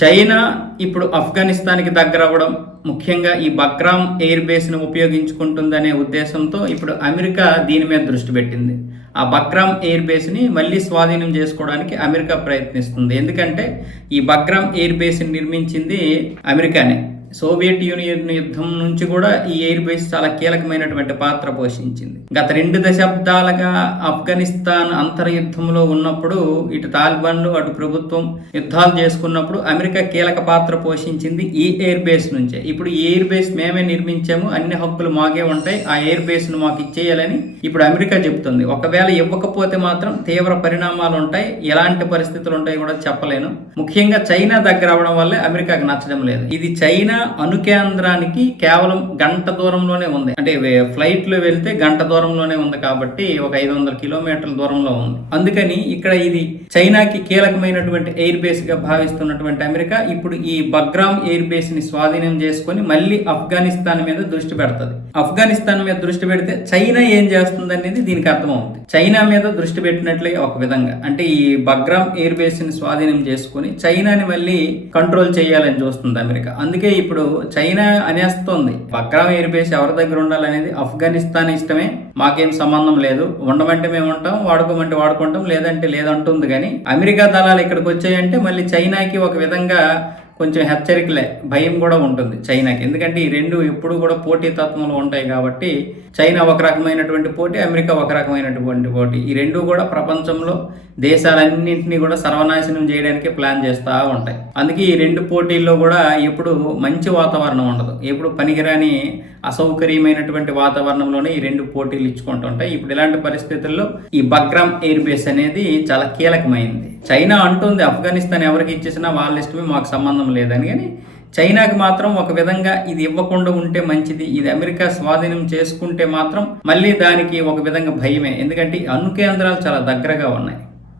China ఇప్పుడు ఆఫ్ఘనిస్తాన్కి దగ్గర అవ్వడం, ముఖ్యంగా ఈ బగ్రామ్ ఎయిర్ బేస్ను ఉపయోగించుకుంటుందనే ఉద్దేశంతో ఇప్పుడు అమెరికా దీని మీద దృష్టి పెట్టింది. ఆ బగ్రామ్ ఎయిర్ బేస్ని మళ్ళీ స్వాధీనం చేసుకోవడానికి అమెరికా ప్రయత్నిస్తుంది. ఎందుకంటే ఈ బగ్రామ్ ఎయిర్ బేస్ని నిర్మించింది అమెరికానే. సోవియట్ యూనియన్ యుద్ధం నుంచి కూడా ఈ ఎయిర్ బేస్ చాలా కీలకమైనటువంటి పాత్ర పోషించింది. గత 2 దశాబ్దాలుగా ఆఫ్ఘనిస్తాన్ అంతర్యుద్ధంలో ఉన్నప్పుడు ఇటు తాలిబాన్లు అటు ప్రభుత్వం యుద్ధాలు చేసుకున్నప్పుడు అమెరికా కీలక పాత్ర పోషించింది ఈ ఎయిర్ బేస్ నుంచే. ఇప్పుడు ఈ ఎయిర్ బేస్ మేమే నిర్మించాము, అన్ని హక్కులు మాకే ఉంటాయి, ఆ ఎయిర్ బేస్ను మాకు ఇచ్చేయాలని ఇప్పుడు అమెరికా చెబుతుంది. ఒకవేళ ఇవ్వకపోతే మాత్రం తీవ్ర పరిణామాలు ఉంటాయి, ఎలాంటి పరిస్థితులు ఉంటాయి కూడా చెప్పలేను. ముఖ్యంగా చైనా దగ్గర అవడం వల్లే అమెరికాకి నచ్చడం లేదు. ఇది చైనా అణుకేంద్రానికి కేవలం గంట దూరంలోనే ఉంది. అంటే ఫ్లైట్ లో వెళ్తే గంట దూరంలోనే ఉంది కాబట్టి ఒక 500 కిలోమీటర్ల దూరంలో ఉంది. అందుకని ఇక్కడ ఇది చైనాకి కీలకమైనటువంటి ఎయిర్ బేస్ గా భావిస్తున్నటువంటి అమెరికా ఇప్పుడు ఈ బగ్రామ్ ఎయిర్ బేస్ ని స్వాధీనం చేసుకుని మళ్ళీ ఆఫ్ఘనిస్తాన్ మీద దృష్టి పెడుతుంది. ఆఫ్ఘనిస్తాన్ మీద దృష్టి పెడితే చైనా ఏం చేస్తుంది అనేది దీనికి అర్థమవుతుంది. చైనా మీద దృష్టి పెట్టినట్లే ఒక విధంగా, అంటే ఈ బగ్రామ్ ఎయిర్ బేస్ ని స్వాధీనం చేసుకుని చైనాని మళ్ళీ కంట్రోల్ చేయాలని చూస్తుంది అమెరికా. అందుకే ఇప్పుడు చైనా అనేస్తోంది బగ్రామ్ ఎయిర్ బేస్ ఎవరి దగ్గర ఉండాలనేది ఆఫ్ఘనిస్తాన్ ఇష్టమే, మాకేం సంబంధం లేదు, ఉండమంటే మేము ఉంటాం, వాడుకోమంటే వాడుకుంటాం, లేదంటే లేదంటుంది. కానీ అమెరికా దళాలు ఇక్కడికి వచ్చాయంటే మళ్ళీ చైనాకి ఒక విధంగా కొంచెం హెచ్చరికలే, భయం కూడా ఉంటుంది చైనాకి. ఎందుకంటే ఈ రెండు ఎప్పుడు కూడా పోటీతత్వంలో ఉంటాయి కాబట్టి చైనా ఒక రకమైనటువంటి పోటీ, అమెరికా ఒక రకమైనటువంటి పోటీ. ఈ రెండు కూడా ప్రపంచంలో దేశాలన్నింటినీ కూడా సర్వనాశనం చేయడానికి ప్లాన్ చేస్తూ ఉంటాయి. అందుకే ఈ రెండు పోటీల్లో కూడా ఎప్పుడు మంచి వాతావరణం ఉండదు, ఎప్పుడు పనికిరాని అసౌకర్యమైనటువంటి వాతావరణంలోనే ఈ రెండు పోటీలు ఇచ్చుకుంటుంటాయి. ఇప్పుడు ఇలాంటి పరిస్థితుల్లో ఈ బగ్రామ్ ఎయిర్ బేస్ అనేది చాలా కీలకమైంది. చైనా అంటుంది ఆఫ్ఘనిస్తాన్ ఎవరికి ఇచ్చేసినా వాళ్ళ ఇష్టమే, మాకు సంబంధం లేదని. కానీ చైనాకి మాత్రం ఒక విధంగా ఇది ఇవ్వకుండా ఉంటే మంచిది, ఇది అమెరికా స్వాధీనం చేసుకుంటే మాత్రం మళ్ళీ దానికి ఒక విధంగా భయమే. ఎందుకంటే అణు కేంద్రాలు చాలా దగ్గరగా ఉన్నాయి.